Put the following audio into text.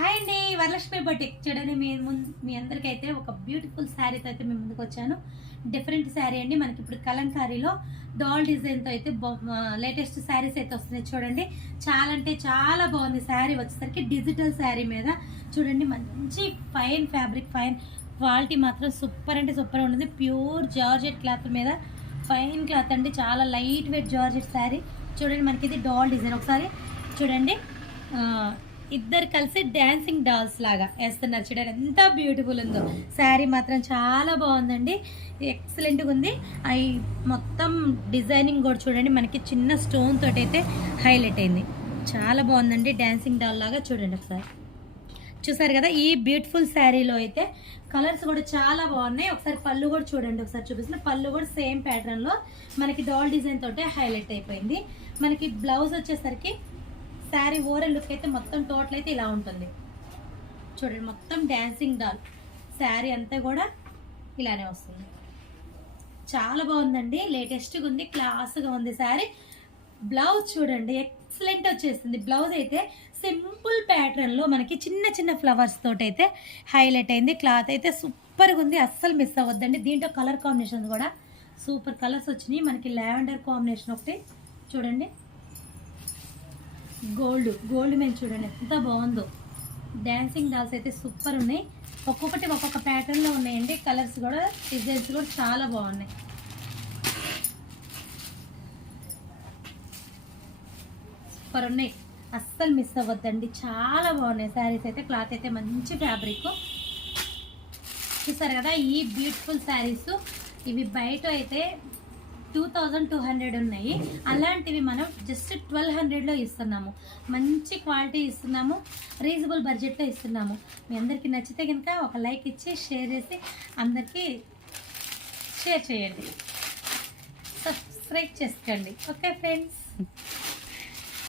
Hi అండి, Varalakshmi boutique చూడండి. మీ అందరికైతే ఒక బ్యూటిఫుల్ శారీతో అయితే మేము ముందుకు వచ్చాను. డిఫరెంట్ శారీ అండి. మనకి ఇప్పుడు కలంకారీలో డాల్ డిజైన్తో అయితే లేటెస్ట్ శారీస్ అయితే వస్తున్నాయి చూడండి. చాలా అంటే చాలా బాగుంది శారీ. వచ్చేసరికి డిజిటల్ శారీ మీద చూడండి, మంచి ఫైన్ ఫ్యాబ్రిక్, ఫైన్ క్వాలిటీ మాత్రం సూపర్ అంటే సూపర్ ఉంటుంది. ప్యూర్ జార్జెట్ క్లాత్ మీద ఫైన్ క్లాత్ అండి. చాలా లైట్ వెయిట్ జార్జెట్ శారీ చూడండి. మనకి ఇది డాల్ డిజైన్ ఒకసారి చూడండి. ఇద్దరు కలిసి డాన్సింగ్ డాల్స్ లాగా వేస్తున్నారు చూడండి, ఎంత బ్యూటిఫుల్ ఉందో. శారీ మాత్రం చాలా బాగుందండి, ఎక్సలెంట్గా ఉంది. అవి మొత్తం డిజైనింగ్ కూడా చూడండి, మనకి చిన్న స్టోన్ తోటి అయితే హైలైట్ అయింది. చాలా బాగుందండి, డాన్సింగ్ డాల్ లాగా చూడండి. ఒకసారి చూసారు కదా, ఈ బ్యూటిఫుల్ శారీలో అయితే కలర్స్ కూడా చాలా బాగున్నాయి. ఒకసారి పళ్ళు కూడా చూడండి, ఒకసారి చూపిస్తున్న పళ్ళు కూడా సేమ్ ప్యాటర్న్లో మనకి డాల్ డిజైన్ తోటే హైలైట్ అయిపోయింది. మనకి బ్లౌజ్ వచ్చేసరికి శారీ ఓవరాల్ లుక్ అయితే మొత్తం టోటల్ అయితే ఇలా ఉంటుంది చూడండి. మొత్తం డాన్సింగ్ డాల్ శారీ అంతా కూడా ఇలానే వస్తుంది. చాలా బాగుందండి, లేటెస్ట్గా ఉంది, క్లాస్గా ఉంది శారీ. బ్లౌజ్ చూడండి, ఎక్సలెంట్ వచ్చేస్తుంది. బ్లౌజ్ అయితే సింపుల్ ప్యాటర్న్లో మనకి చిన్న చిన్న ఫ్లవర్స్ తోటి అయితే హైలైట్ అయింది. క్లాత్ అయితే సూపర్గా ఉంది, అస్సలు మిస్ అవ్వద్దండి. దీంట్లో కలర్ కాంబినేషన్ కూడా సూపర్ కలర్స్ వచ్చినాయి. మనకి లావెండర్ కాంబినేషన్ ఒకటి చూడండి, గోల్డ్ మీద చూడండి ఎంత బాగుందో. డాన్సింగ్ డాల్స్ అయితే సూపర్ ఉన్నాయి. ఒక్కొక్కటి ఒక్కొక్క ప్యాటర్న్లో ఉన్నాయండి. కలర్స్ కూడా డిజైన్స్ కూడా చాలా బాగున్నాయి. సూపర్ ఉన్నాయి, అస్సలు మిస్ అవ్వద్దండి. చాలా బాగున్నాయి శారీస్ అయితే. క్లాత్ అయితే మంచి ఫ్యాబ్రిక్ చూసారు కదా. ఈ బ్యూటిఫుల్ శారీస్ ఇవి బయట అయితే 2200 ఉన్నాయి. అలాంటివి మనం జస్ట్ 1200లో ఇస్తున్నాము. మంచి క్వాలిటీ ఇస్తున్నాము, రీజనబుల్ బడ్జెట్లో ఇస్తున్నాము. మీ అందరికీ నచ్చితే కనుక ఒక లైక్ ఇచ్చి షేర్ చేసి అందరికీ షేర్ చేయండి, సబ్స్క్రైబ్ చేసుకోండి. Okay friends.